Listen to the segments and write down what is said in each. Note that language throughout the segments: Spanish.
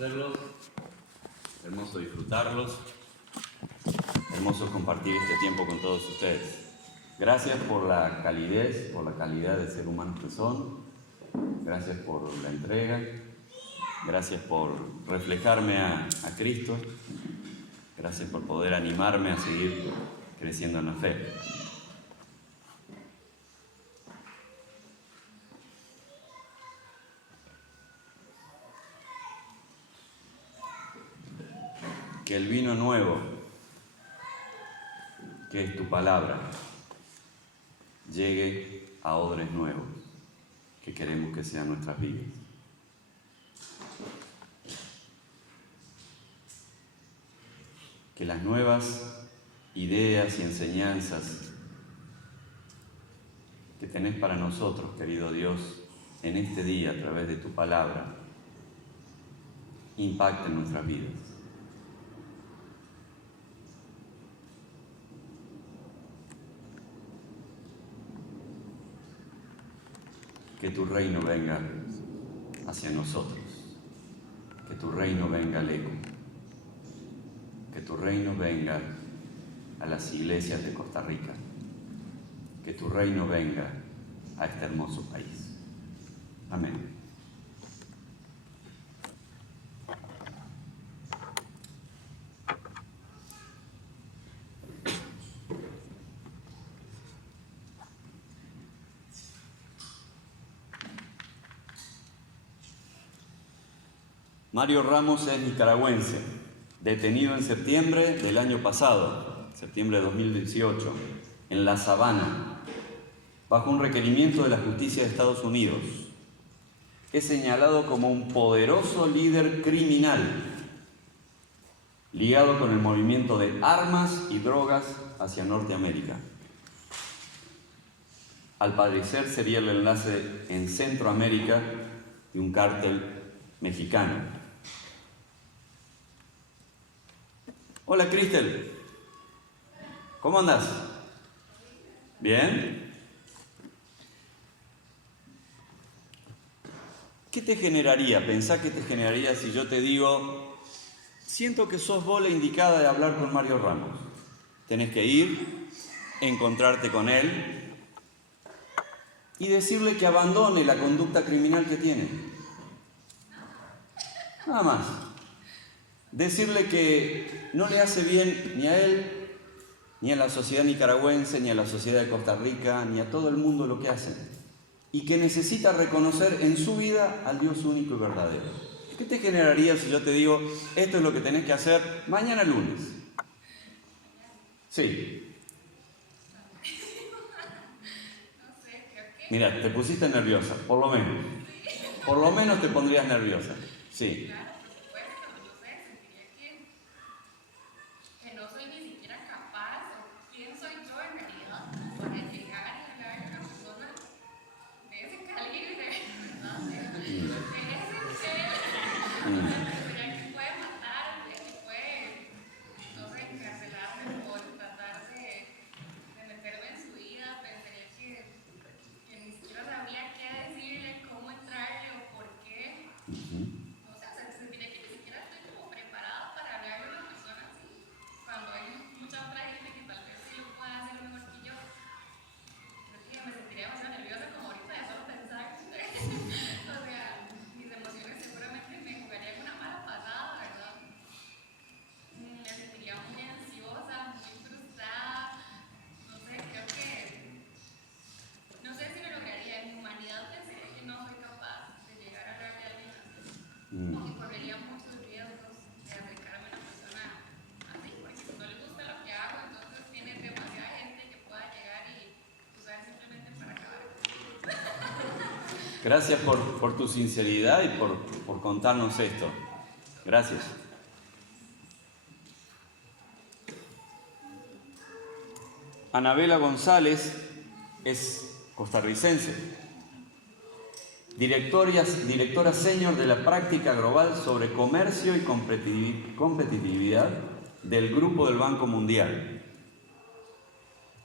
conocerlos, hermoso disfrutarlos, hermoso compartir este tiempo con todos ustedes. Gracias por la calidez, por la calidad de ser humanos que son. Gracias por la entrega. Gracias por reflejarme a Cristo. Gracias por poder animarme a seguir creciendo en la fe. Que el vino nuevo, que es tu palabra, llegue a odres nuevos, que queremos que sean nuestras vidas. Que las nuevas ideas y enseñanzas que tenés para nosotros, querido Dios, en este día a través de tu palabra, impacten nuestras vidas. Que tu reino venga hacia nosotros, que tu reino venga al eco, que tu reino venga a las iglesias de Costa Rica, que tu reino venga a este hermoso país. Amén. Mario Ramos es nicaragüense, detenido en septiembre del año pasado, septiembre de 2018, en La Sabana, bajo un requerimiento de la justicia de Estados Unidos. Es señalado como un poderoso líder criminal, ligado con el movimiento de armas y drogas hacia Norteamérica. Al parecer sería el enlace en Centroamérica y un cártel mexicano. Hola, Cristel. ¿Cómo andas? ¿Bien? ¿Qué te generaría? Pensá qué te generaría si yo te digo, siento que sos vos la indicada de hablar con Mario Ramos. Tenés que ir, encontrarte con él y decirle que abandone la conducta criminal que tiene. Nada más. Decirle que no le hace bien ni a él, ni a la sociedad nicaragüense, ni a la sociedad de Costa Rica, ni a todo el mundo lo que hacen. Y que necesita reconocer en su vida al Dios único y verdadero. ¿Qué te generaría si yo te digo, esto es lo que tenés que hacer mañana lunes? Sí. Mira, te pusiste nerviosa, por lo menos. Por lo menos te pondrías nerviosa. Sí. Gracias por tu sinceridad y por contarnos esto. Gracias. Anabela González es costarricense, directora senior de la práctica global sobre comercio y competitividad del Grupo del Banco Mundial,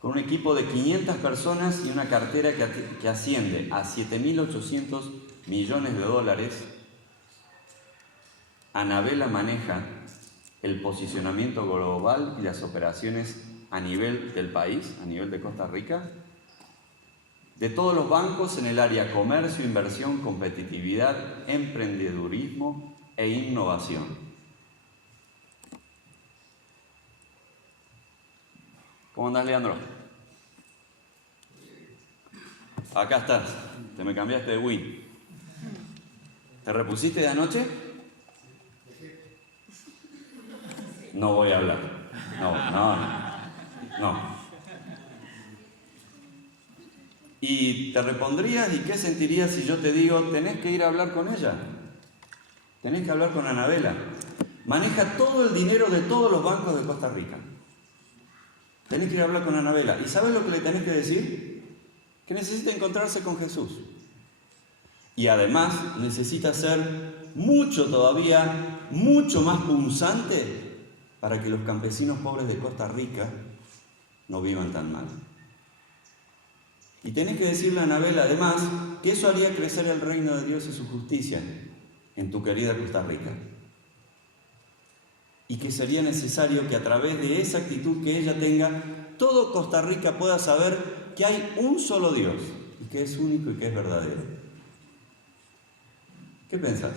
con un equipo de 500 personas y una cartera que asciende a 7.800 millones de dólares Anabela maneja el posicionamiento global y las operaciones a nivel del país, a nivel de Costa Rica, de todos los bancos en el área comercio, inversión, competitividad, emprendedurismo e innovación. ¿Cómo andás, Leandro? Acá estás, te me cambiaste de Win. ¿Te repusiste de anoche? No voy a hablar. No. ¿Y te repondrías y qué sentirías si yo te digo, tenés que ir a hablar con ella? Tenés que hablar con Anabela. Maneja todo el dinero de todos los bancos de Costa Rica. Tenés que ir a hablar con Anabela. ¿Y sabes lo que le tenés que decir? Que necesita encontrarse con Jesús. Y además necesita ser mucho más punzante para que los campesinos pobres de Costa Rica no vivan tan mal. Y tenés que decirle a Anabela, además, que eso haría crecer el reino de Dios y su justicia en tu querida Costa Rica. Y que sería necesario que a través de esa actitud que ella tenga, todo Costa Rica pueda saber que hay un solo Dios, y que es único y que es verdadero. ¿Qué pensás?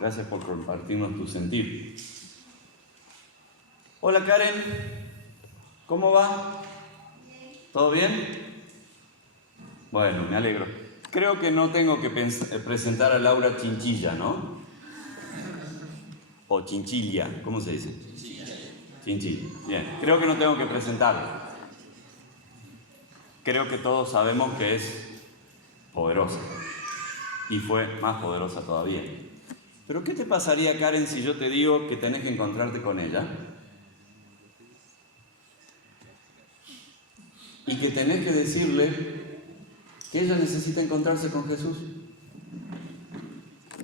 Gracias por compartirnos tu sentir. Hola Karen, ¿cómo va? ¿Todo bien? Bueno, me alegro. Creo que no tengo que presentar a Laura Chinchilla, ¿no? O Chinchilla, ¿cómo se dice? Chinchilla. Bien, creo que no tengo que presentarla. Creo que todos sabemos que es poderosa. Y fue más poderosa todavía. Pero ¿qué te pasaría, Karen, si yo te digo que tenés que encontrarte con ella? Y que tenés que decirle que ella necesita encontrarse con Jesús.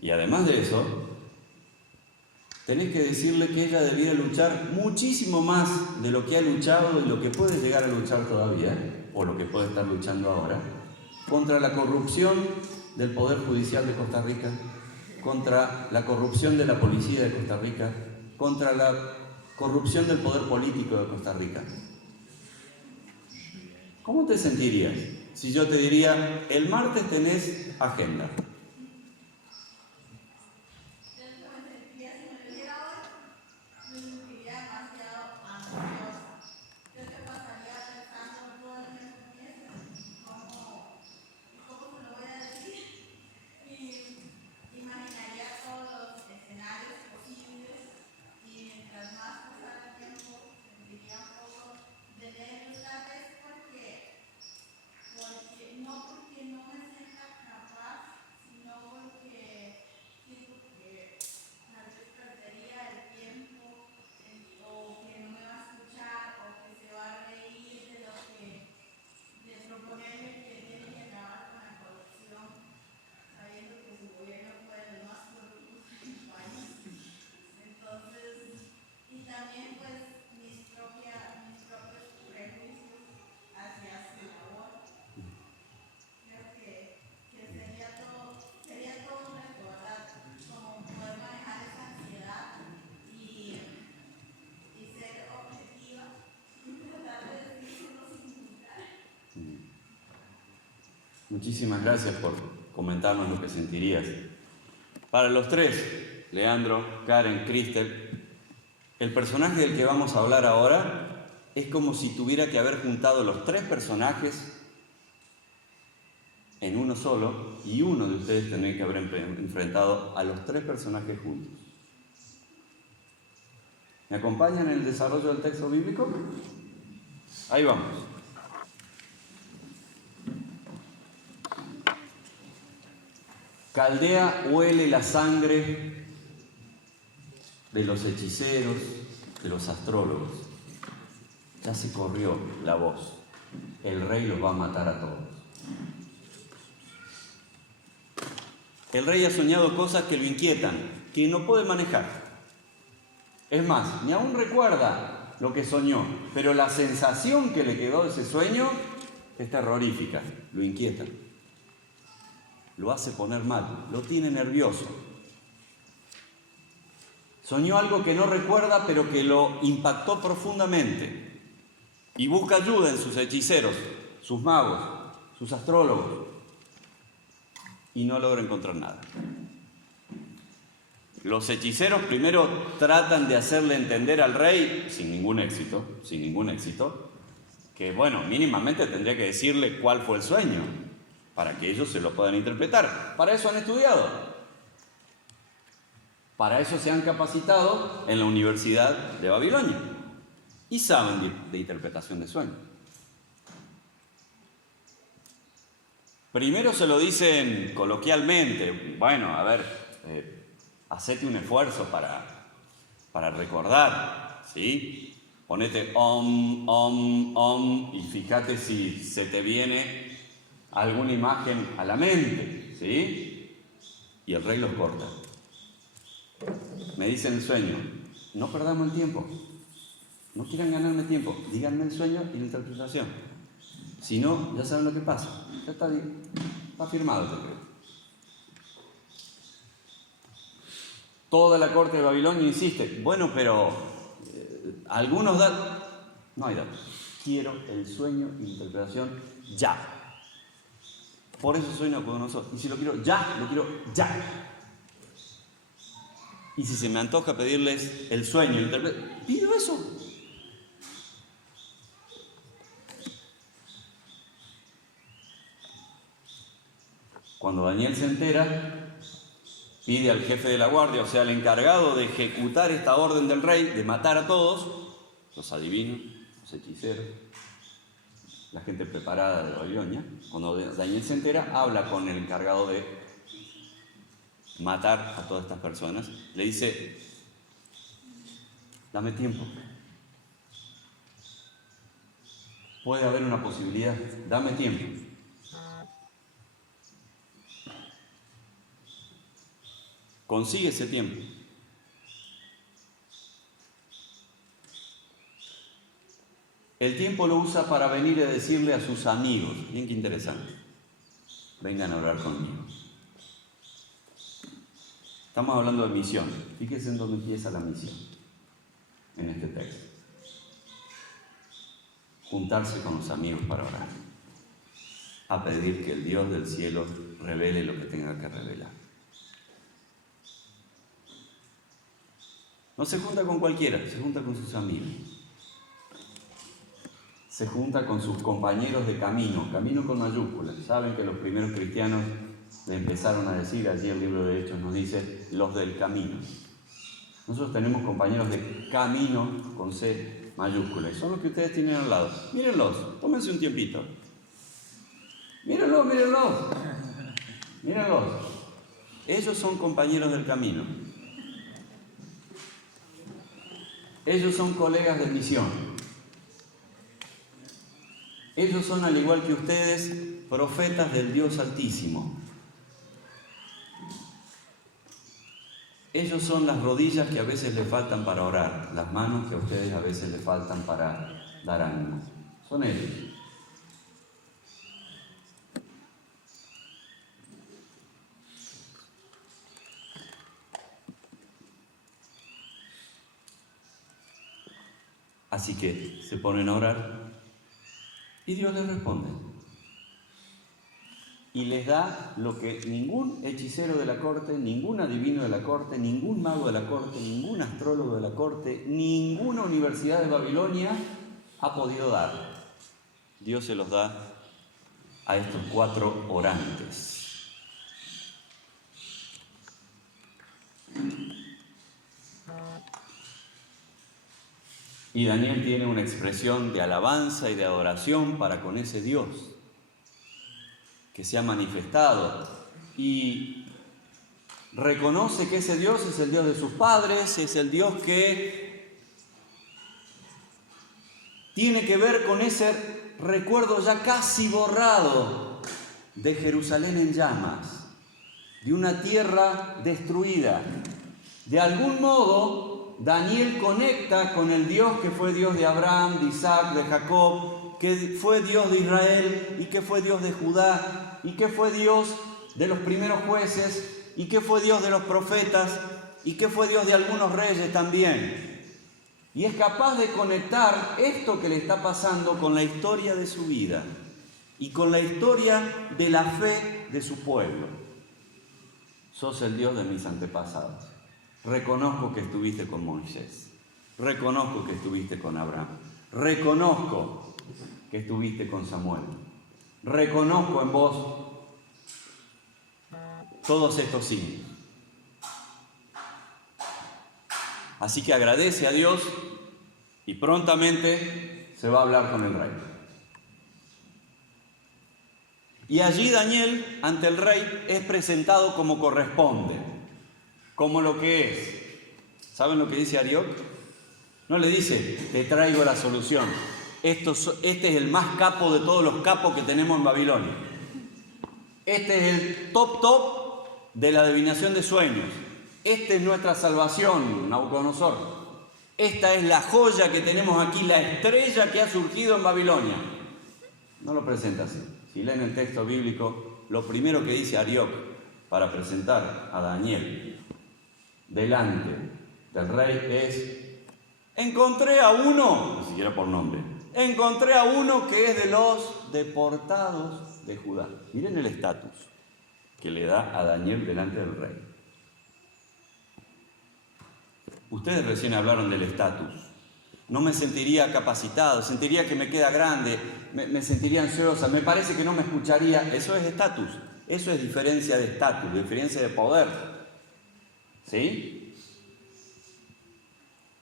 Y además de eso, tenés que decirle que ella debiera luchar muchísimo más de lo que ha luchado y lo que puede llegar a luchar todavía, o lo que puede estar luchando ahora, contra la corrupción del Poder Judicial de Costa Rica, contra la corrupción de la Policía de Costa Rica, contra la corrupción del poder político de Costa Rica. ¿Cómo te sentirías si yo te diría, el martes tenés agenda? Muchísimas gracias por comentarnos lo que sentirías. Para los tres, Leandro, Karen, Cristel, el personaje del que vamos a hablar ahora es como si tuviera que haber juntado los tres personajes en uno solo, y uno de ustedes tendría que haber enfrentado a los tres personajes juntos. ¿Me acompañan en el desarrollo del texto bíblico? Ahí vamos. Caldea huele la sangre de los hechiceros, de los astrólogos. Ya se corrió la voz. El rey los va a matar a todos. El rey ha soñado cosas que lo inquietan, que no puede manejar. Es más, ni aún recuerda lo que soñó, pero la sensación que le quedó de ese sueño es terrorífica, lo inquieta. Lo hace poner mal, lo tiene nervioso. Soñó algo que no recuerda, pero que lo impactó profundamente. Y busca ayuda en sus hechiceros, sus magos, sus astrólogos. Y no logra encontrar nada. Los hechiceros primero tratan de hacerle entender al rey, sin ningún éxito, que bueno, mínimamente tendría que decirle cuál fue el sueño, para que ellos se lo puedan interpretar. Para eso han estudiado. Para eso se han capacitado en la Universidad de Babilonia. Y saben de interpretación de sueños. Primero se lo dicen coloquialmente, bueno, a ver, hacete un esfuerzo para recordar, ¿sí? Ponete om, y fíjate si se te viene alguna imagen a la mente, ¿sí? Y el rey los corta. Me dice el sueño, no perdamos el tiempo, no quieran ganarme tiempo, díganme el sueño y la interpretación. Si no, ya saben lo que pasa. Ya está firmado, te creo. Toda la corte de Babilonia insiste, bueno, pero algunos datos, no hay datos. Quiero el sueño y la interpretación ya. Por eso soy Nabucodonosor. Y si lo quiero ya, lo quiero ya. Y si se me antoja pedirles el sueño y la interpretación, pido eso. Cuando Daniel se entera, pide al jefe de la guardia, o sea, al encargado de ejecutar esta orden del rey, de matar a todos, los adivinos, los hechiceros, la gente preparada de Babilonia. Cuando Daniel se entera, habla con el encargado de matar a todas estas personas. Le dice, dame tiempo. Puede haber una posibilidad, dame tiempo. Consigue ese tiempo. El tiempo lo usa para venir y decirle a sus amigos, bien que interesante, vengan a orar conmigo. Estamos hablando de misión. Fíjense en dónde empieza la misión en este texto. Juntarse con los amigos para orar, a pedir que el Dios del cielo revele lo que tenga que revelar. No se junta con cualquiera, se junta con sus amigos. Se junta con sus compañeros de camino, camino con mayúsculas. Saben que los primeros cristianos le empezaron a decir, allí el libro de Hechos nos dice, los del camino. Nosotros tenemos compañeros de camino con C mayúscula, y son los que ustedes tienen al lado. Mírenlos, tómense un tiempito. Mírenlos. Ellos son compañeros del camino. Ellos son colegas de misión. Ellos son, al igual que ustedes, profetas del Dios Altísimo. Ellos son las rodillas que a veces les faltan para orar, las manos que a ustedes a veces les faltan para dar ánimo. Son ellos. Así que se ponen a orar y Dios les responde. y les da lo que ningún hechicero de la corte, ningún adivino de la corte, ningún mago de la corte, ningún astrólogo de la corte, ninguna universidad de Babilonia ha podido dar. Dios se los da a estos 4 orantes. Y Daniel tiene una expresión de alabanza y de adoración para con ese Dios que se ha manifestado, y reconoce que ese Dios es el Dios de sus padres, es el Dios que tiene que ver con ese recuerdo ya casi borrado de Jerusalén en llamas, de una tierra destruida. De algún modo, Daniel conecta con el Dios que fue Dios de Abraham, de Isaac, de Jacob, que fue Dios de Israel y que fue Dios de Judá y que fue Dios de los primeros jueces y que fue Dios de los profetas y que fue Dios de algunos reyes también. Y es capaz de conectar esto que le está pasando con la historia de su vida y con la historia de la fe de su pueblo. Sos el Dios de mis antepasados. Reconozco que estuviste con Moisés. Reconozco que estuviste con Abraham. Reconozco que estuviste con Samuel. Reconozco en vos todos estos signos. Así que agradece a Dios y prontamente se va a hablar con el rey. Y allí Daniel, ante el rey, es presentado como corresponde, como lo que es. ¿Saben lo que dice Arioc? No le dice, te traigo la solución. Este es el más capo de todos los capos que tenemos en Babilonia. Este es el top de la adivinación de sueños. Esta es nuestra salvación, Nabucodonosor. Esta es la joya que tenemos aquí, la estrella que ha surgido en Babilonia. No lo presenta así. Si leen el texto bíblico, lo primero que dice Arioc para presentar a Daniel delante del rey es: encontré a uno, ni siquiera por nombre, encontré a uno que es de los deportados de Judá. Miren el estatus que le da a Daniel delante del rey. Ustedes recién hablaron del estatus. No me sentiría capacitado, sentiría que me queda grande, me sentiría ansiosa, me parece que no me escucharía. Eso es estatus, eso es diferencia de estatus, diferencia de poder. ¿Sí?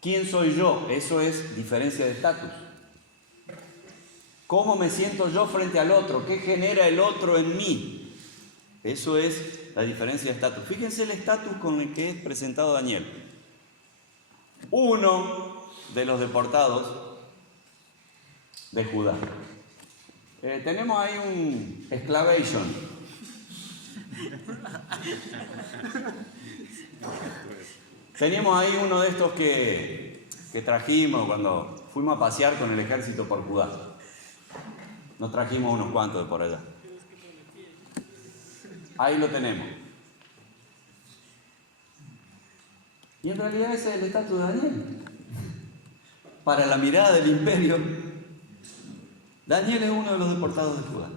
¿Quién soy yo? Eso es diferencia de estatus. ¿Cómo me siento yo frente al otro? ¿Qué genera el otro en mí? Eso es la diferencia de estatus. Fíjense el estatus con el que es presentado Daniel. Uno de los deportados de Judá. Tenemos ahí un exclamation. Teníamos ahí uno de estos que trajimos cuando fuimos a pasear con el ejército por Judá. Nos trajimos unos cuantos de por allá. Ahí lo tenemos. Y en realidad ese es el estatus de Daniel. Para la mirada del imperio, Daniel es uno de los deportados de Judá.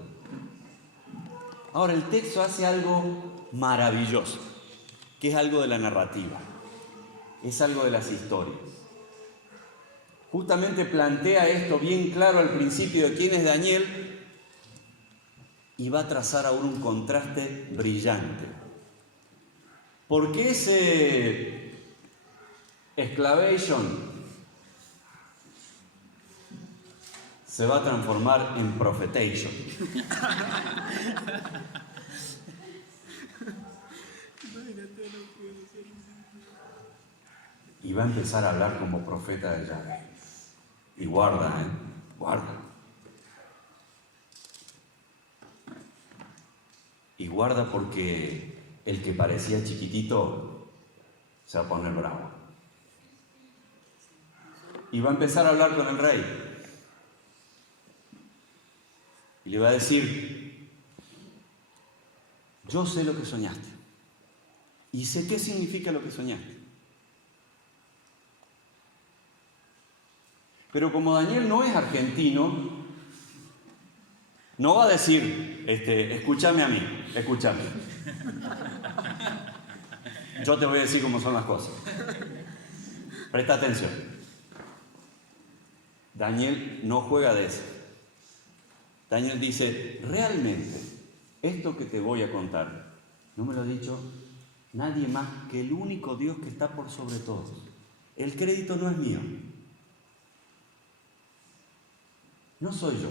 Ahora, el texto hace algo maravilloso, que es algo de la narrativa, es algo de las historias. Justamente plantea esto bien claro al principio de quién es Daniel y va a trazar ahora un contraste brillante. Porque ese exclamation se va a transformar en prophetation. Y va a empezar a hablar como profeta de Yahvé. Y guarda, guarda. Y guarda porque el que parecía chiquitito se va a poner bravo. Y va a empezar a hablar con el rey. Y le va a decir: yo sé lo que soñaste. Y sé qué significa lo que soñaste. Pero como Daniel no es argentino, No va a decir, escúchame a mí, escúchame. Yo te voy a decir cómo son las cosas. Presta atención. Daniel no juega de eso. Daniel dice, realmente, esto que te voy a contar, no me lo ha dicho nadie más que el único Dios que está por sobre todos. El crédito no es mío. No soy yo.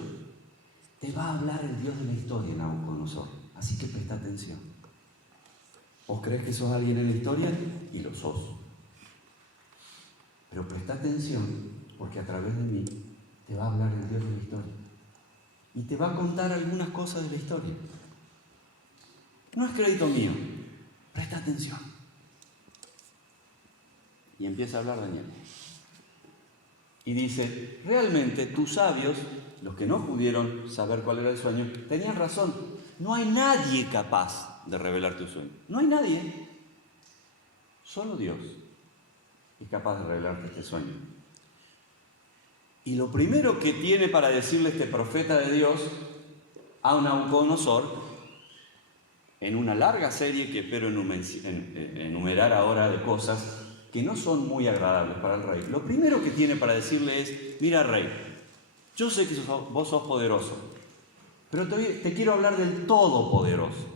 Te va a hablar el Dios de la historia, Nabucodonosor. Así que presta atención. ¿Vos crees que sos alguien en la historia? Y lo sos. Pero presta atención, porque a través de mí te va a hablar el Dios de la historia. Y te va a contar algunas cosas de la historia. No es crédito mío. Presta atención. Y empieza a hablar Daniel. Y dice, realmente tus sabios, los que no pudieron saber cuál era el sueño, tenían razón. No hay nadie capaz de revelar tu sueño. No hay nadie. Solo Dios es capaz de revelarte este sueño. Y lo primero que tiene para decirle este profeta de Dios a Nabucodonosor, en una larga serie que espero enumerar ahora de cosas que no son muy agradables para el rey, lo primero que tiene para decirle es, mira rey, yo sé que vos sos poderoso, pero te quiero hablar del Todopoderoso,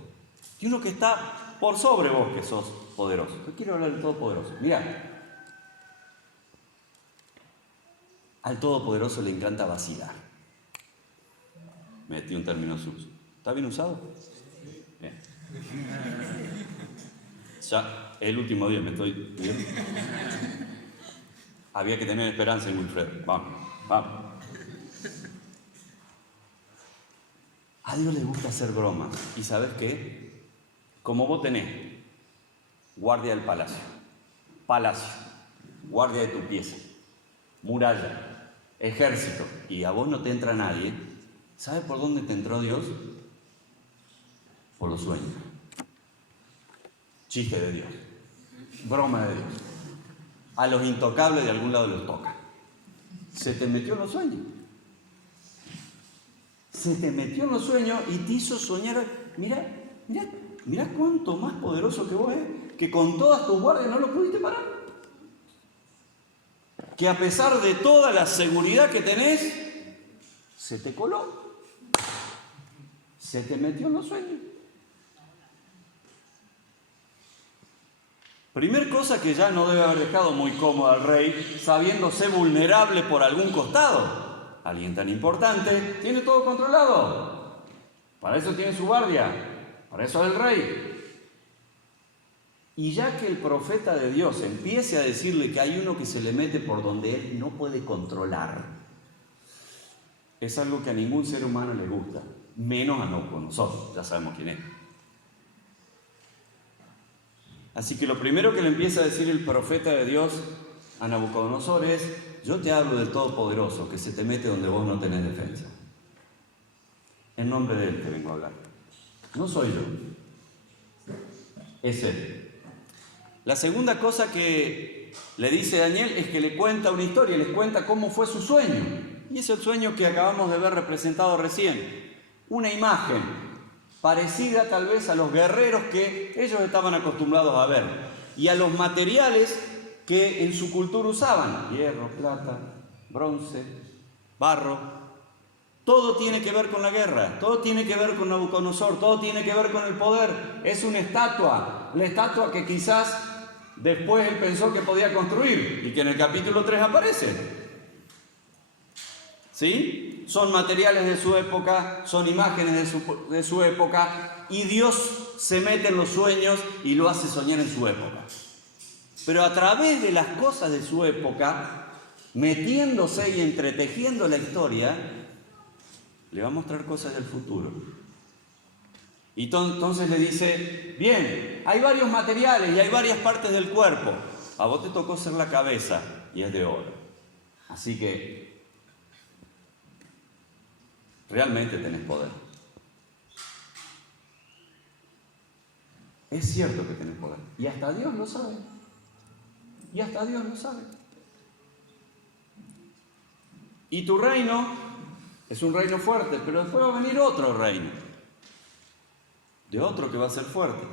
de uno que está por sobre vos que sos poderoso. Te quiero hablar del Todopoderoso. Mira, al Todopoderoso le encanta vacilar. Metí un término sucio. ¿Está bien usado? Bien. Ya, el último día me estoy viendo. Había que tener esperanza en Wilfredo. Vamos. A Dios le gusta hacer bromas. ¿Y sabes qué? Como vos tenés guardia del palacio, guardia de tu pieza, muralla, ejército, y a vos no te entra nadie, ¿sabes por dónde te entró Dios? Por los sueños. Chiste de Dios. Broma de Dios. A los intocables de algún lado los toca. Se te metió en los sueños. Se te metió en los sueños y te hizo soñar. Mira cuánto más poderoso que vos es, que con todas tus guardias no lo pudiste parar. Que a pesar de toda la seguridad que tenés, se te coló. Se te metió en los sueños. Primer cosa que ya no debe haber dejado muy cómodo al rey, sabiéndose vulnerable por algún costado. Alguien tan importante tiene todo controlado. Para eso tiene su guardia. Para eso es el rey. Y ya que el profeta de Dios empiece a decirle que hay uno que se le mete por donde él no puede controlar, es algo que a ningún ser humano le gusta, menos a Nabucodonosor. Ya sabemos quién es. Así que lo primero que le empieza a decir el profeta de Dios a Nabucodonosor es, yo te hablo del Todopoderoso, que se te mete donde vos no tenés defensa. En nombre de Él te vengo a hablar. No soy yo. Es Él. La segunda cosa que le dice Daniel es que le cuenta una historia, les cuenta cómo fue su sueño. Y es el sueño que acabamos de ver representado recién. Una imagen parecida tal vez a los guerreros que ellos estaban acostumbrados a ver y a los materiales que en su cultura usaban, hierro, plata, bronce, barro. Todo tiene que ver con la guerra, todo tiene que ver con Nabucodonosor, todo tiene que ver con el poder. Es una estatua, la estatua que quizás después él pensó que podía construir y que en el capítulo 3 aparece. ¿Sí? Son materiales de su época, son imágenes de su época, y Dios se mete en los sueños y lo hace soñar en su época. Pero a través de las cosas de su época, metiéndose y entretejiendo la historia, le va a mostrar cosas del futuro. Y entonces le dice, bien, hay varios materiales y hay varias partes del cuerpo. A vos te tocó ser la cabeza y es de oro. Así que realmente tenés poder. Es cierto que tenés poder. Y hasta Dios lo sabe. Y hasta Dios lo sabe. Y tu reino Es un reino fuerte, pero después va a venir otro reino, de otro que va a ser fuerte.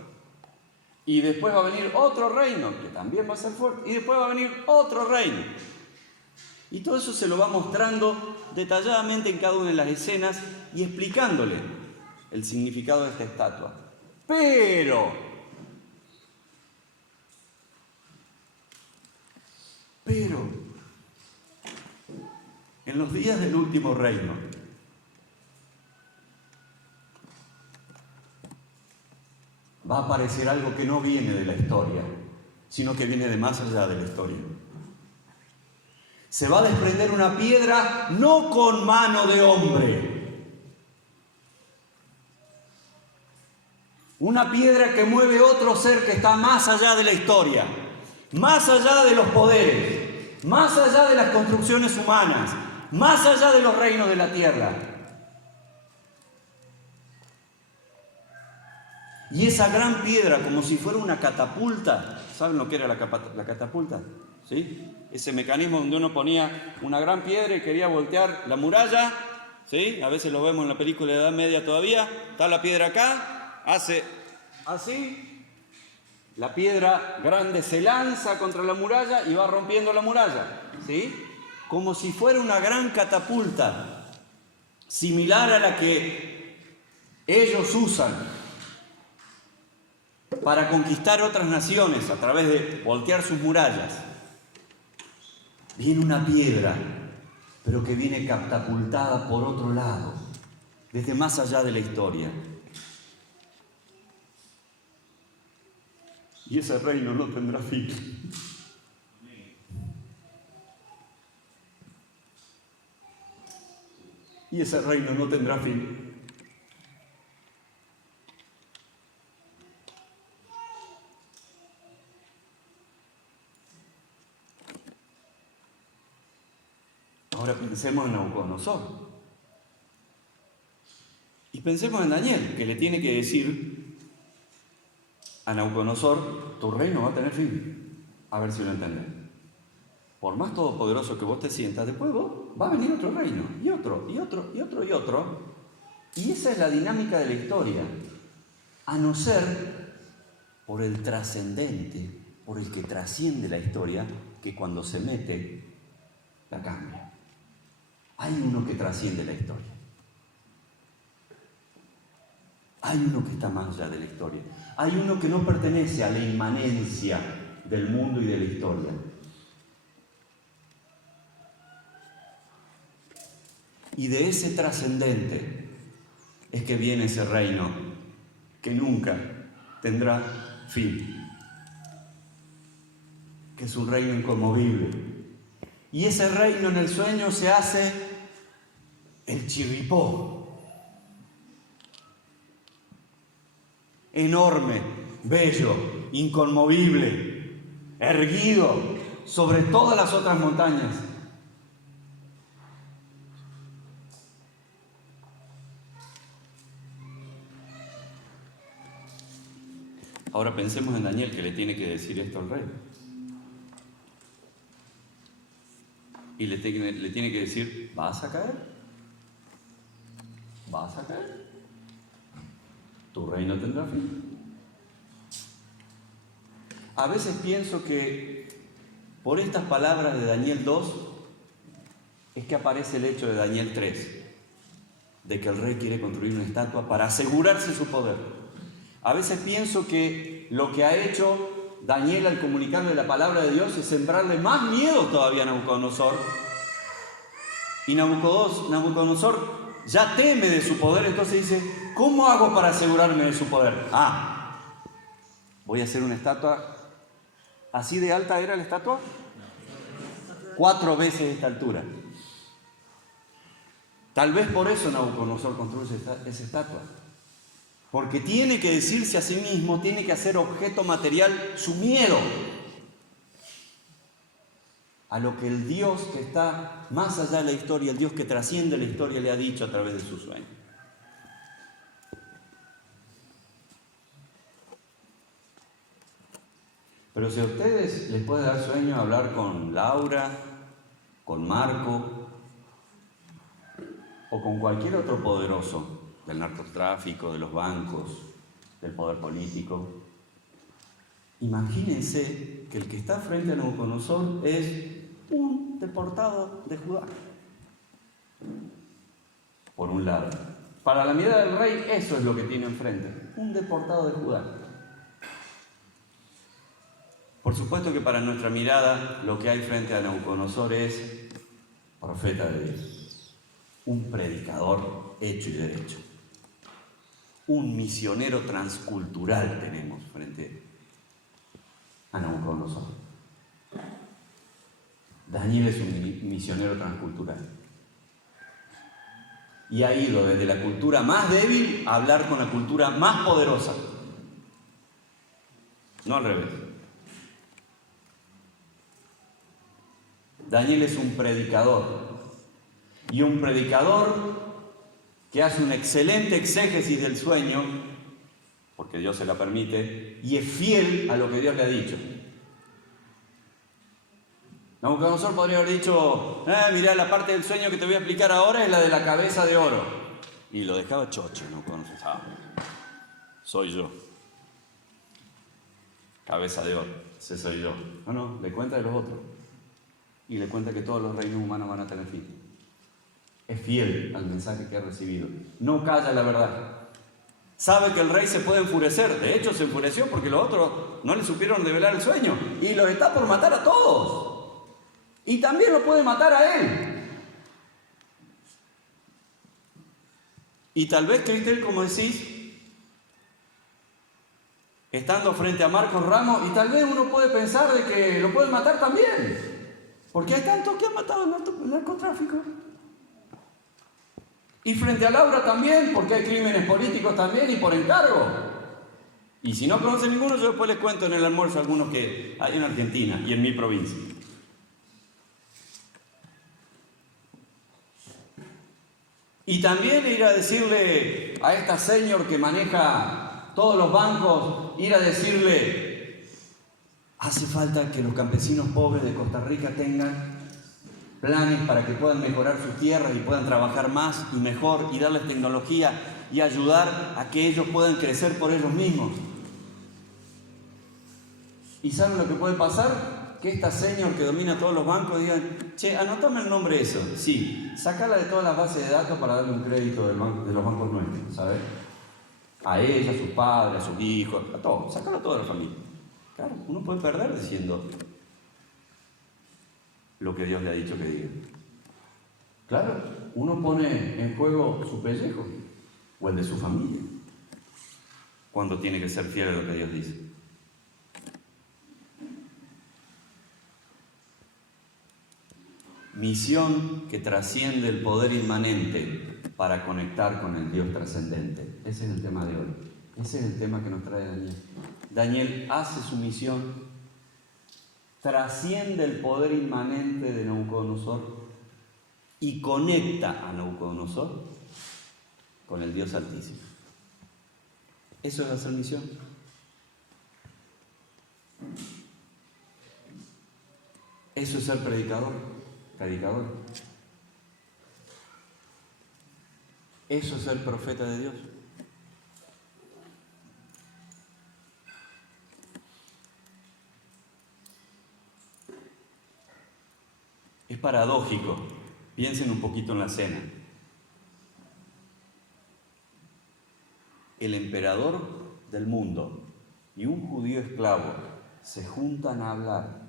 Y después va a venir otro reino, que también va a ser fuerte. Y después va a venir otro reino. Y todo eso se lo va mostrando detalladamente en cada una de las escenas y explicándole el significado de esta estatua. Pero, en los días del último reino, va a aparecer algo que no viene de la historia, sino que viene de más allá de la historia. Se va a desprender una piedra no con mano de hombre. Una piedra que mueve otro ser que está más allá de la historia, más allá de los poderes, más allá de las construcciones humanas, más allá de los reinos de la tierra. Y esa gran piedra, como si fuera una catapulta, ¿saben lo que era la catapulta? ¿Sí? Ese mecanismo donde uno ponía una gran piedra y quería voltear la muralla, ¿sí? A veces lo vemos en la película de Edad Media todavía. Está la piedra acá, hace así, la piedra grande se lanza contra la muralla y va rompiendo la muralla, ¿sí? Como si fuera una gran catapulta, similar a la que ellos usan para conquistar otras naciones a través de voltear sus murallas. Viene una piedra, pero que viene catapultada por otro lado, desde más allá de la historia. Y ese reino no tendrá fin. Y ese reino no tendrá fin. Ahora pensemos en Nabucodonosor. Y pensemos en Daniel, que le tiene que decir a Nabucodonosor: tu reino va a tener fin. A ver si lo entendés. Por más todopoderoso que vos te sientas, después va a venir otro reino, y otro, y otro, y otro, y otro. Y esa es la dinámica de la historia. A no ser por el trascendente, por el que trasciende la historia, que cuando se mete, la cambia. Hay uno que trasciende la historia. Hay uno que está más allá de la historia. Hay uno que no pertenece a la inmanencia del mundo y de la historia. Y de ese trascendente es que viene ese reino que nunca tendrá fin. Que es un reino inconmovible. Y ese reino en el sueño se hace el chirripó. Enorme, bello, inconmovible, erguido sobre todas las otras montañas. Ahora pensemos en Daniel, que le tiene que decir esto al rey. Y le tiene que decir: ¿vas a caer? ¿Vas a caer? Tu reino tendrá fin. A veces pienso que por estas palabras de Daniel 2 es que aparece el hecho de Daniel 3, de que el rey quiere construir una estatua para asegurarse su poder. A veces pienso que lo que ha hecho Daniel al comunicarle la palabra de Dios es sembrarle más miedo todavía a Nabucodonosor. Y Nabucodonosor ya teme de su poder, entonces dice: ¿cómo hago para asegurarme de su poder? Voy a hacer una estatua. ¿Así de alta era la estatua? 4 veces esta altura. Tal vez por eso Nabucodonosor construye esa estatua. Porque tiene que decirse a sí mismo, tiene que hacer objeto material su miedo a lo que el Dios que está más allá de la historia, el Dios que trasciende la historia, le ha dicho a través de su sueño. Pero si a ustedes les puede dar sueño hablar con Laura, con Marco, o con cualquier otro poderoso del narcotráfico, de los bancos, del poder político, imagínense que el que está frente a Nabucodonosor es un deportado de Judá. Por un lado, para la mirada del rey, eso es lo que tiene enfrente, un deportado de Judá. Por supuesto que para nuestra mirada, lo que hay frente a Nabucodonosor es profeta de Dios, un predicador hecho y derecho, un misionero transcultural tenemos frente a Nabucodonosor. Daniel es un misionero transcultural. Y ha ido desde la cultura más débil a hablar con la cultura más poderosa. No al revés. Daniel es un predicador. Y un predicador que hace un excelente exégesis del sueño, porque Dios se la permite, y es fiel a lo que Dios le ha dicho. Nabucodonosor podría haber dicho, mirá, la parte del sueño que te voy a explicar ahora es la de la cabeza de oro. Y lo dejaba chocho, Nabucodonosor. Soy yo. Cabeza de oro, ese soy yo. No, le cuenta de los otros. Y le cuenta que todos los reinos humanos van a tener fin. Es fiel al mensaje que ha recibido. No calla la verdad. Sabe que el rey se puede enfurecer. De hecho, se enfureció porque los otros no le supieron develar el sueño. Y los está por matar a todos. Y también lo puede matar a él. Y tal vez Cristel, como decís, estando frente a Marcos Ramos, y tal vez uno puede pensar de que lo pueden matar también. Porque hay tantos que han matado el narcotráfico. Y frente a Laura también, porque hay crímenes políticos también y por encargo. Y si no conocen ninguno, yo después les cuento en el almuerzo algunos que hay en Argentina y en mi provincia. Y también ir a decirle a esta señor que maneja todos los bancos, ir a decirle, hace falta que los campesinos pobres de Costa Rica tengan planes para que puedan mejorar sus tierras y puedan trabajar más y mejor y darles tecnología y ayudar a que ellos puedan crecer por ellos mismos. ¿Y saben lo que puede pasar? Que esta señor que domina todos los bancos diga, che, anótame el nombre de eso. Sí, sácala de todas las bases de datos para darle un crédito de los bancos nuestros, ¿sabes? A ella, a sus padres, a sus hijos, a todos, sácalo a toda la familia. Claro, uno puede perder diciendo lo que Dios le ha dicho que diga. Claro, uno pone en juego su pellejo o el de su familia cuando tiene que ser fiel a lo que Dios dice. Misión que trasciende el poder inmanente para conectar con el Dios trascendente. Ese es el tema de hoy. Ese es el tema que nos trae Daniel. Daniel hace su misión, trasciende el poder inmanente de Nabucodonosor y conecta a Nabucodonosor con el Dios Altísimo. Eso es hacer misión. Eso es ser predicador. Eso es ser profeta de Dios. Es paradójico. Piensen un poquito en la cena. El emperador del mundo y un judío esclavo se juntan a hablar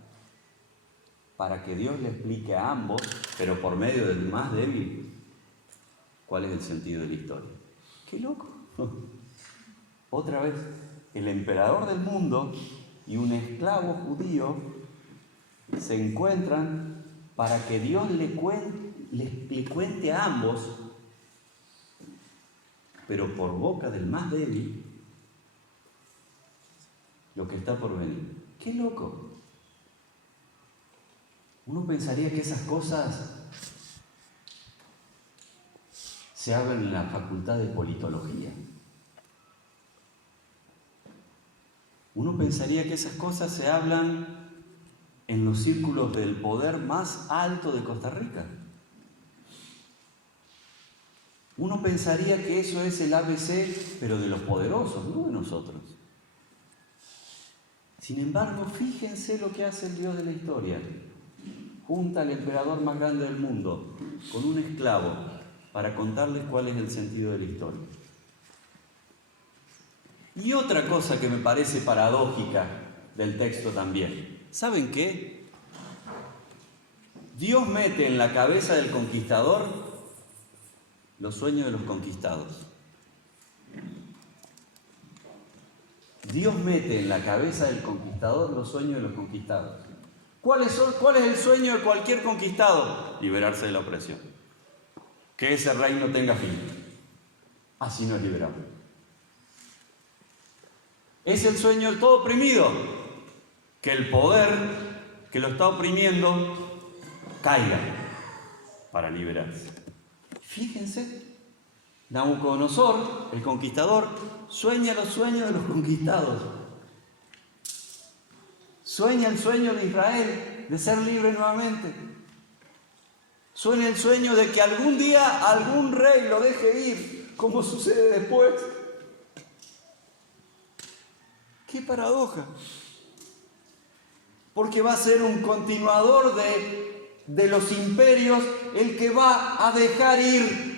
para que Dios le explique a ambos, pero por medio del más débil, cuál es el sentido de la historia. ¡Qué loco! Otra vez, el emperador del mundo y un esclavo judío se encuentran para que Dios le cuente a ambos, pero por boca del más débil, lo que está por venir. ¡Qué loco! Uno pensaría que esas cosas se hablan en la facultad de politología. Uno pensaría que esas cosas se hablan en los círculos del poder más alto de Costa Rica. Uno pensaría que eso es el ABC, pero de los poderosos, no de nosotros. Sin embargo, fíjense lo que hace el Dios de la historia. Junta al emperador más grande del mundo con un esclavo para contarles cuál es el sentido de la historia. Y otra cosa que me parece paradójica del texto también. ¿Saben qué? Dios mete en la cabeza del conquistador los sueños de los conquistados. Dios mete en la cabeza del conquistador los sueños de los conquistados. ¿Cuál es el sueño de cualquier conquistado? Liberarse de la opresión. Que ese reino tenga fin. Así nos liberamos. Es el sueño del todo oprimido. Que el poder que lo está oprimiendo caiga para liberarse. Fíjense, Nabucodonosor, el conquistador, sueña los sueños de los conquistados. Sueña el sueño de Israel de ser libre nuevamente. Sueña el sueño de que algún día algún rey lo deje ir, como sucede después. ¡Qué paradoja! Porque va a ser un continuador de los imperios el que va a dejar ir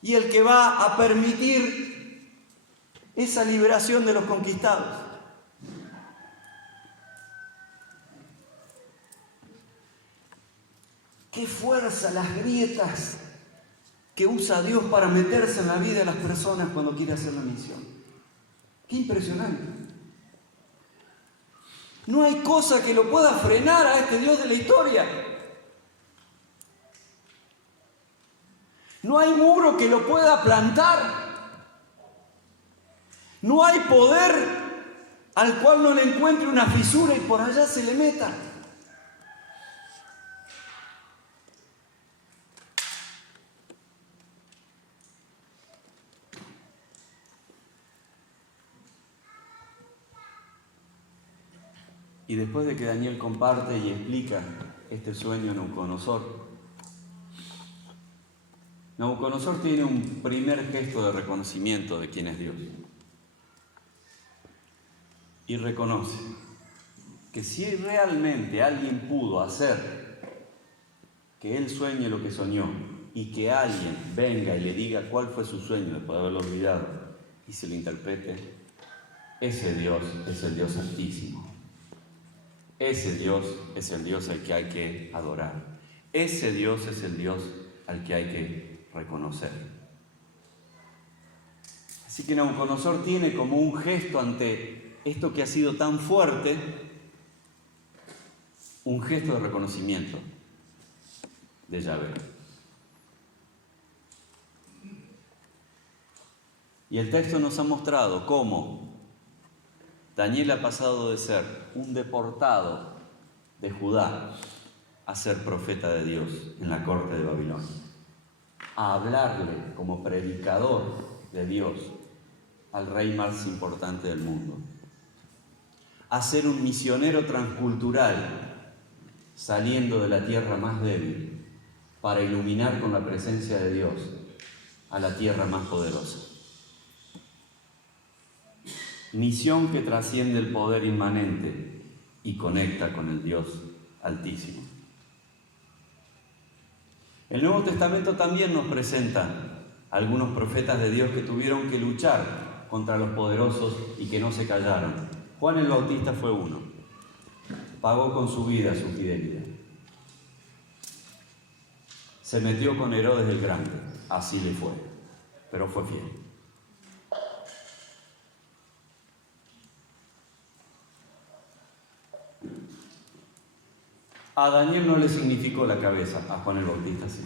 y el que va a permitir esa liberación de los conquistados. ¡Qué fuerza las grietas que usa Dios para meterse en la vida de las personas cuando quiere hacer la misión! ¡Qué impresionante! No hay cosa que lo pueda frenar a este Dios de la historia. No hay muro que lo pueda plantar. No hay poder al cual no le encuentre una fisura y por allá se le meta. Y después de que Daniel comparte y explica este sueño a Nabucodonosor tiene un primer gesto de reconocimiento de quién es Dios. Y reconoce que si realmente alguien pudo hacer que él sueñe lo que soñó y que alguien venga y le diga cuál fue su sueño después de haberlo olvidado y se lo interprete, ese Dios es el Dios Altísimo. Ese Dios es el Dios al que hay que adorar. Ese Dios es el Dios al que hay que reconocer. Así que Nabucodonosor tiene como un gesto ante esto que ha sido tan fuerte, un gesto de reconocimiento de Yahvé. Y el texto nos ha mostrado cómo Daniel ha pasado de ser un deportado de Judá a ser profeta de Dios en la corte de Babilonia, a hablarle como predicador de Dios al rey más importante del mundo, a ser un misionero transcultural saliendo de la tierra más débil para iluminar con la presencia de Dios a la tierra más poderosa. Misión que trasciende el poder inmanente y conecta con el Dios Altísimo. El Nuevo Testamento también nos presenta algunos profetas de Dios que tuvieron que luchar contra los poderosos y que no se callaron. Juan el Bautista fue uno. Pagó con su vida su fidelidad. Se metió con Herodes el Grande. Así le fue, pero fue fiel. A Daniel no le significó la cabeza, a Juan el Bautista sí.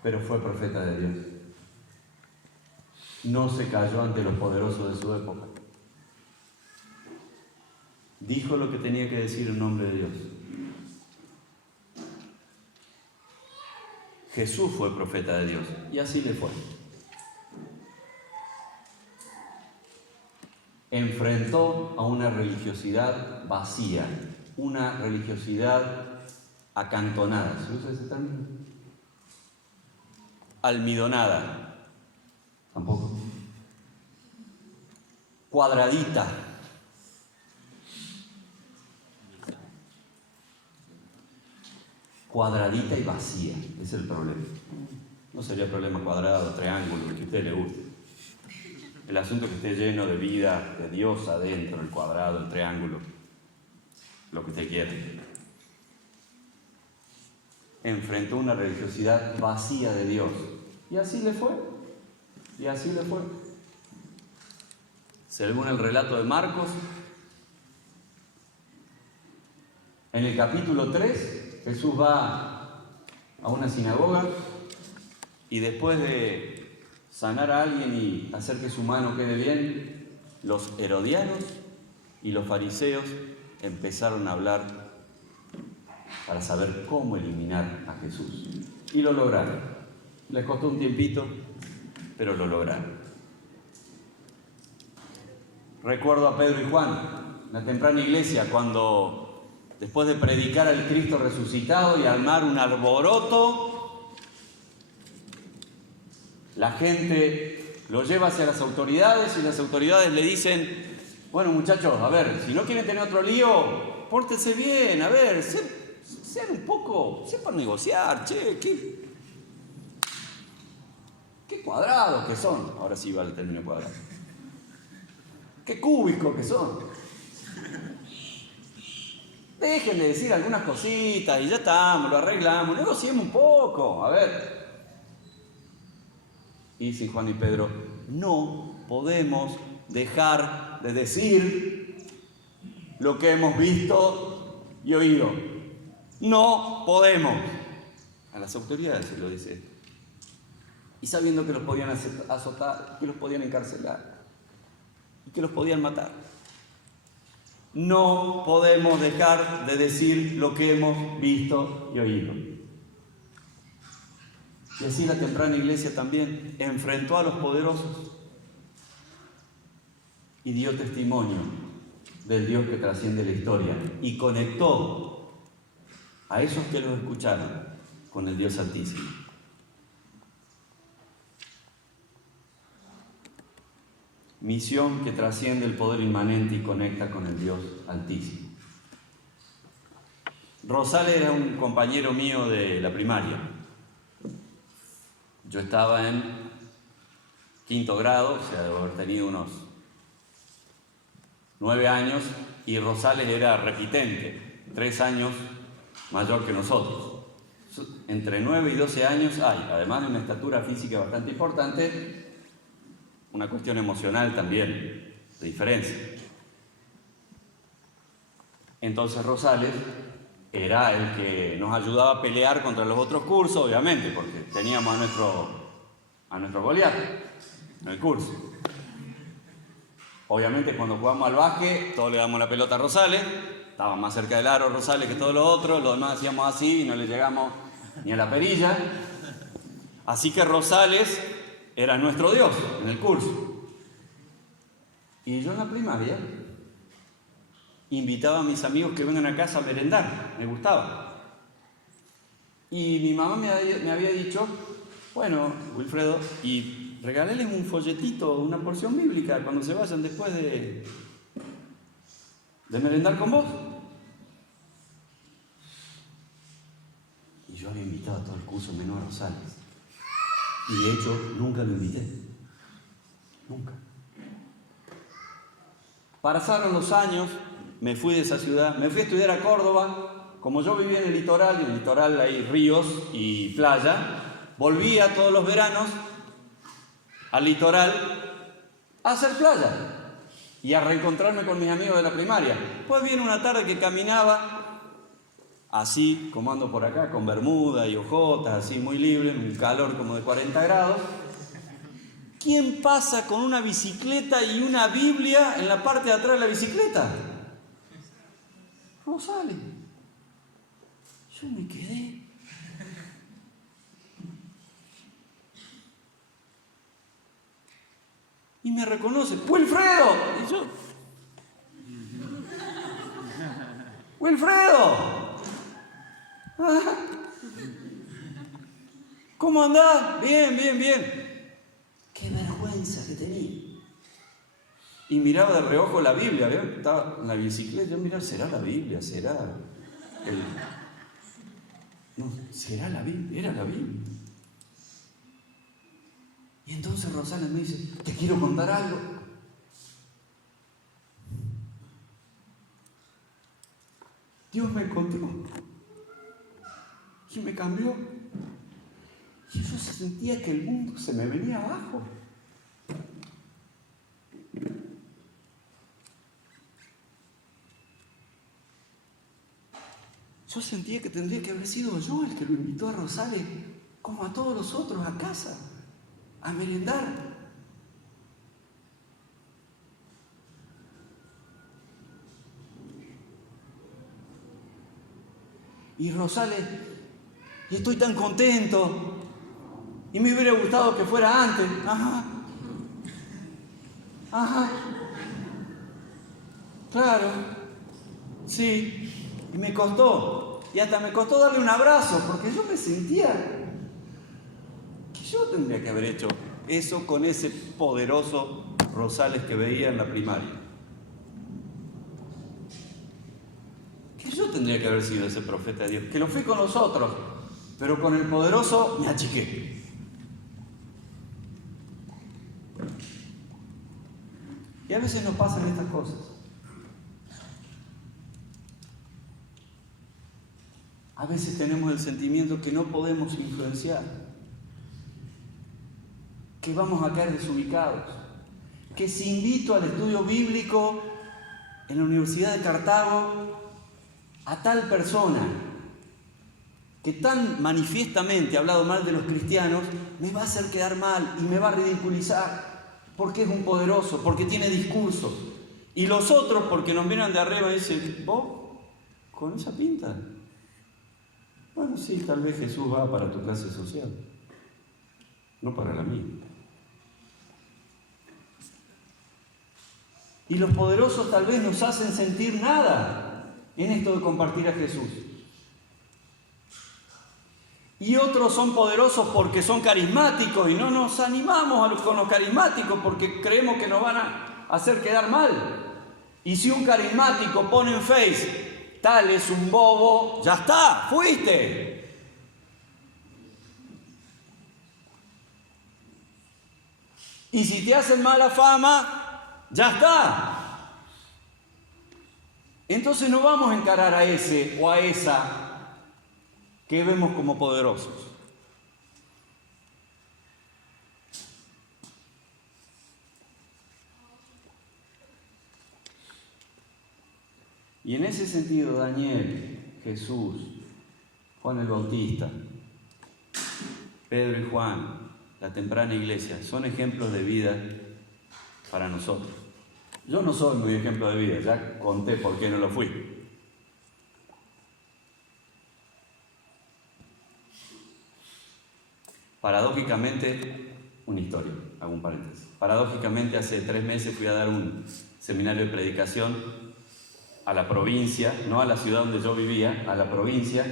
Pero fue profeta de Dios. No se cayó ante los poderosos de su época. Dijo lo que tenía que decir en nombre de Dios. Jesús fue profeta de Dios y así le fue. Enfrentó a una religiosidad vacía, una religiosidad acantonada. ¿Se usa ese término? almidonada. Tampoco. Cuadradita. Cuadradita y vacía. Ese es el problema. No sería problema cuadrado, triángulo, lo que a usted le guste. El asunto es que esté lleno de vida, de Dios adentro, el cuadrado, el triángulo, lo que usted quiera. Enfrentó una religiosidad vacía de Dios. Y así le fue. Y así le fue. Según el relato de Marcos, en el capítulo 3, Jesús va a una sinagoga y después de sanar a alguien y hacer que su mano quede bien, los herodianos y los fariseos empezaron a hablar para saber cómo eliminar a Jesús. Y lo lograron. Les costó un tiempito, pero lo lograron. Recuerdo a Pedro y Juan, en la temprana iglesia, cuando después de predicar al Cristo resucitado y armar un alboroto, la gente lo lleva hacia las autoridades y las autoridades le dicen: bueno, muchachos, a ver, si no quieren tener otro lío, pórtense bien, a ver, sean un poco, sepan negociar, che, qué cuadrados que son. Ahora sí va el término cuadrado. Qué cúbicos que son. Dejen de decir algunas cositas y ya estamos, lo arreglamos, negociemos un poco, a ver. Y dicen Juan y Pedro: no podemos dejar de decir lo que hemos visto y oído. No podemos. A las autoridades se lo dice esto. Y sabiendo que los podían azotar, que los podían encarcelar y que los podían matar. No podemos dejar de decir lo que hemos visto y oído. Y así la temprana iglesia también enfrentó a los poderosos y dio testimonio del Dios que trasciende la historia y conectó a esos que los escucharon con el Dios Altísimo. Misión que trasciende el poder inmanente y conecta con el Dios Altísimo. Rosales era un compañero mío de la primaria. Yo estaba en 5º grado, o sea, debo haber tenido unos 9 años, y Rosales era repitente, 3 años mayor que nosotros. Entre 9 y 12 años hay, además de una estatura física bastante importante, una cuestión emocional también, de diferencia. Entonces Rosales era el que nos ayudaba a pelear contra los otros cursos, obviamente, porque teníamos a nuestro Goliat en el curso. Obviamente cuando jugamos al básquet, todos le damos la pelota a Rosales, estaba más cerca del aro Rosales que todos los otros, los demás hacíamos así y no le llegamos ni a la perilla. Así que Rosales era nuestro Dios en el curso. Y yo en la primaria invitaba a mis amigos que vengan a casa a merendar, me gustaba. Y mi mamá me había dicho: bueno, Wilfredo, y regaléles un folletito, una porción bíblica cuando se vayan después de merendar con vos. Y yo había invitado a todo el curso menos a Rosales. Y de hecho, nunca lo invité. Nunca. Pasaron los años, me fui de esa ciudad, me fui a estudiar a Córdoba. Como yo vivía en el litoral hay ríos y playa, volvía todos los veranos al litoral a hacer playa y a reencontrarme con mis amigos de la primaria. Pues viene una tarde que caminaba, así como ando por acá, con bermuda y ojotas, así muy libre, un calor como de 40 grados. ¿Quién pasa con una bicicleta y una Biblia en la parte de atrás de la bicicleta? Rosales. Yo me quedé. Y me reconoce: ¡Wilfredo! Y yo: ¡Wilfredo! ¿Cómo andás? Bien, bien, bien. Qué vergüenza que tenía. Y miraba de reojo la Biblia, ¿ven? Estaba en la bicicleta, yo miraba, ¿será la Biblia? ¿Será el...? No, ¿será la Biblia? Era la Biblia. Y entonces Rosales me dice, te quiero contar algo. Dios me encontró y me cambió. Y yo sentía que el mundo se me venía abajo. Yo sentía que tendría que haber sido yo el que lo invitó a Rosales, como a todos los otros, a casa, a merendar. Y Rosales, y estoy tan contento, y me hubiera gustado que fuera antes. Ajá, ajá, claro, sí, y me costó, y hasta me costó darle un abrazo, porque yo me sentía que yo tendría que haber hecho eso con ese poderoso Rosales que veía en la primaria. Que yo tendría que haber sido ese profeta de Dios, que lo fui con los otros, pero con el poderoso me achiqué. Y a veces nos pasan estas cosas. A veces tenemos el sentimiento que no podemos influenciar, que vamos a caer desubicados, que si invito al estudio bíblico en la Universidad de Cartago a tal persona que tan manifiestamente ha hablado mal de los cristianos, me va a hacer quedar mal y me va a ridiculizar, porque es un poderoso, porque tiene discursos. Y los otros, porque nos miran de arriba y dicen, ¿vos con esa pinta? Bueno, sí, tal vez Jesús va para tu clase social, no para la mía. Y los poderosos tal vez nos hacen sentir nada en esto de compartir a Jesús. Y otros son poderosos porque son carismáticos y no nos animamos con los carismáticos porque creemos que nos van a hacer quedar mal. Y si un carismático pone en Face, tal es un bobo, ya está, fuiste. Y si te hacen mala fama, ya está. Entonces no vamos a encarar a ese o a esa que vemos como poderosos. Y en ese sentido, Daniel, Jesús, Juan el Bautista, Pedro y Juan, la temprana iglesia, son ejemplos de vida para nosotros. Yo no soy muy ejemplo de vida, ya conté por qué no lo fui. Paradójicamente, una historia, hago un paréntesis. Paradójicamente, hace 3 meses fui a dar un seminario de predicación a la provincia, no a la ciudad donde yo vivía, a la provincia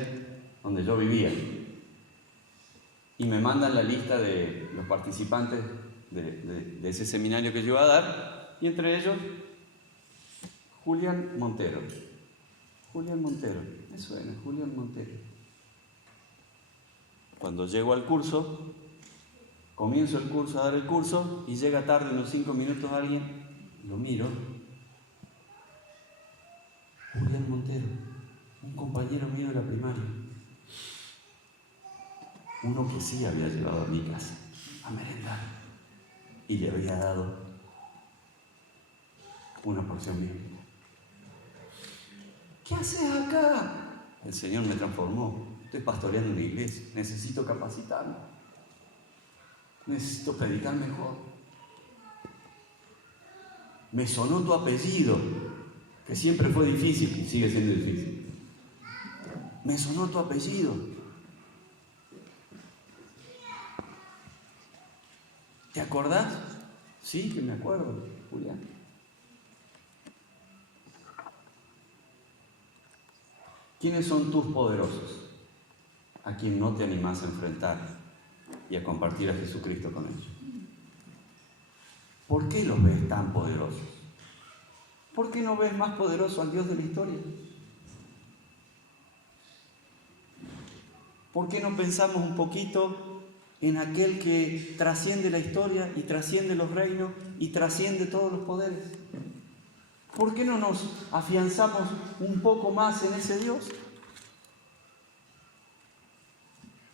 donde yo vivía. Y me mandan la lista de los participantes de ese seminario que yo iba a dar, y entre ellos, Julián Montero. Julián Montero, me suena, Julián Montero. Cuando llego al curso, comienzo el curso, a dar el curso, y llega tarde unos 5 minutos alguien, lo miro. Julián Montero, un compañero mío de la primaria. Uno que sí había llevado a mi casa a merendar y le había dado una porción bíblica. ¿Qué haces acá? El Señor me transformó. Estoy pastoreando una iglesia. Necesito capacitarme. Necesito predicar mejor. Me sonó tu apellido, que siempre fue difícil y sigue siendo difícil. Me sonó tu apellido. ¿Te acordás? Sí, que me acuerdo, Julián. ¿Quiénes son tus poderosos? A quien no te animás a enfrentar y a compartir a Jesucristo con ellos. ¿Por qué los ves tan poderosos? ¿Por qué no ves más poderoso al Dios de la historia? ¿Por qué no pensamos un poquito en aquel que trasciende la historia y trasciende los reinos y trasciende todos los poderes? ¿Por qué no nos afianzamos un poco más en ese Dios?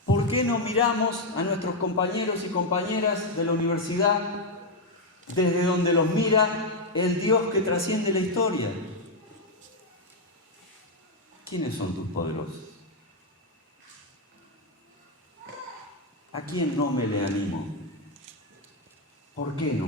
¿Por qué no miramos a nuestros compañeros y compañeras de la universidad desde donde los mira el Dios que trasciende la historia? ¿Quiénes son tus poderosos? ¿A quién no me le animo? ¿Por qué no?